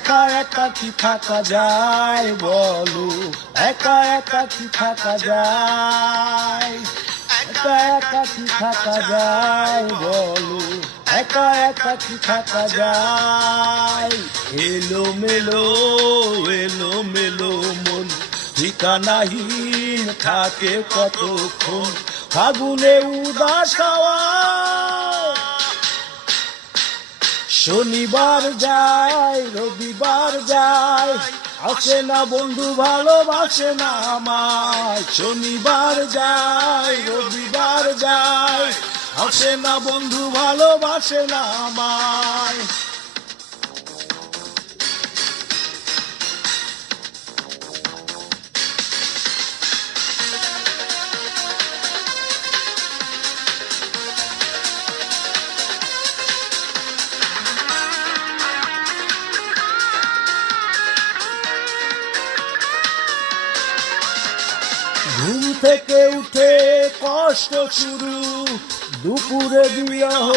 একা একা কি থাকা যায় বলো, একা একা কি থাকা যায়, একা একা কি থাকা যায় বলো, একা একা কি থাকা যায়। এলো মেলো এলো মেলো মন ঠিকানাহীন থাকে কতক্ষণ, ফাগুনে উদাস হাওয়া। শনিবার যায় রবিবার যায়, আসে না বন্ধু ভালোবাসে না আমায়। শনিবার যায় রবিবার যায়, আসে না বন্ধু ভালোবাসে না আমায়। ঘুম থেকে উঠে কষ্ট শুরু, দুপুরে বিরহ।